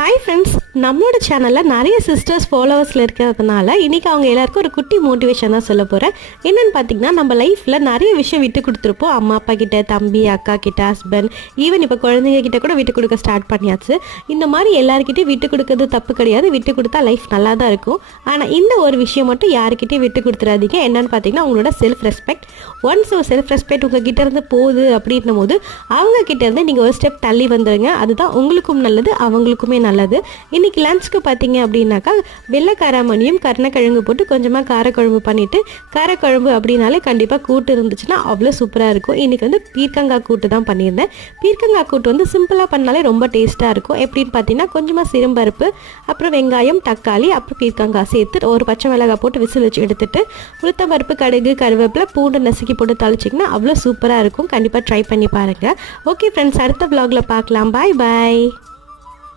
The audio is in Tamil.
ஹாய் ஃப்ரெண்ட்ஸ், நம்மளோட சேனலில் நிறைய சிஸ்டர்ஸ் ஃபாலோவர்ஸில் இருக்கிறதுனால இன்றைக்கி அவங்க எல்லாருக்கும் ஒரு குட்டி மோட்டிவேஷன் தான் சொல்ல போகிறேன். என்னென்னு பார்த்தீங்கன்னா, நம்ம லைஃப்பில் நிறைய விஷயம் விட்டு கொடுத்துருப்போம். அம்மா அப்பா கிட்ட, தம்பி அக்கா கிட்ட, ஹஸ்பண்ட், ஈவன் இப்போ குழந்தைங்க கிட்ட கூட விட்டு கொடுக்க ஸ்டார்ட் பண்ணியாச்சு. இந்த மாதிரி எல்லாருக்கிட்டையும் விட்டு கொடுக்கறது தப்பு கிடையாது. விட்டு கொடுத்தா லைஃப் நல்லா தான் இருக்கும். ஆனால் இந்த ஒரு விஷயம் மட்டும் யாருக்கிட்டையும் விட்டு கொடுத்துறாதீங்க. என்னென்னு பார்த்தீங்கன்னா, உங்களோட செல்ஃப் ரெஸ்பெக்ட். ஒன்ஸ் ஒரு செல்ஃப் ரெஸ்பெக்ட் உங்கள் கிட்டே இருந்து போகுது அப்படின்னும் போது அவங்க கிட்டேருந்து நீங்கள் ஒரு ஸ்டெப் தள்ளி வந்துடுங்க. அதுதான் உங்களுக்கும் நல்லது, அவங்களுக்குமே நல்லது. இன்னைக்கு லஞ்சுக்கு பார்த்தீங்க அப்படின்னாக்கா வெள்ளை காராமணியும் கருணக்கிழங்கு போட்டு கொஞ்சமாக காரக்குழம்பு பண்ணிவிட்டு, காரக்குழம்பு அப்படின்னாலே கண்டிப்பாக கூட்டு இருந்துச்சுன்னா அவ்வளோ சூப்பராக இருக்கும். இன்றைக்கி வந்து பீர்க்கங்காய் கூட்டு தான் பண்ணியிருந்தேன். பீர்க்கங்காய் கூட்டு வந்து சிம்பிளாக பண்ணாலே ரொம்ப டேஸ்ட்டாக இருக்கும். எப்படின்னு பார்த்தீங்கன்னா, கொஞ்சமாக சிறும்பருப்பு, அப்புறம் வெங்காயம், தக்காளி, அப்புறம் பீர்க்கங்காய் சேர்த்து ஒரு பச்சை மிளகாய் போட்டு விசில் வச்சு எடுத்துட்டு, உளுத்தம் பருப்பு, கடுகு, கருவேப்பிலை, பூண்டு நசுக்கி போட்டு தாளிச்சிங்கன்னா அவ்வளோ சூப்பராக இருக்கும். கண்டிப்பாக ட்ரை பண்ணி பாருங்கள். ஓகே ஃப்ரெண்ட்ஸ், அடுத்த vlogல பார்க்கலாம். பாய் பாய்.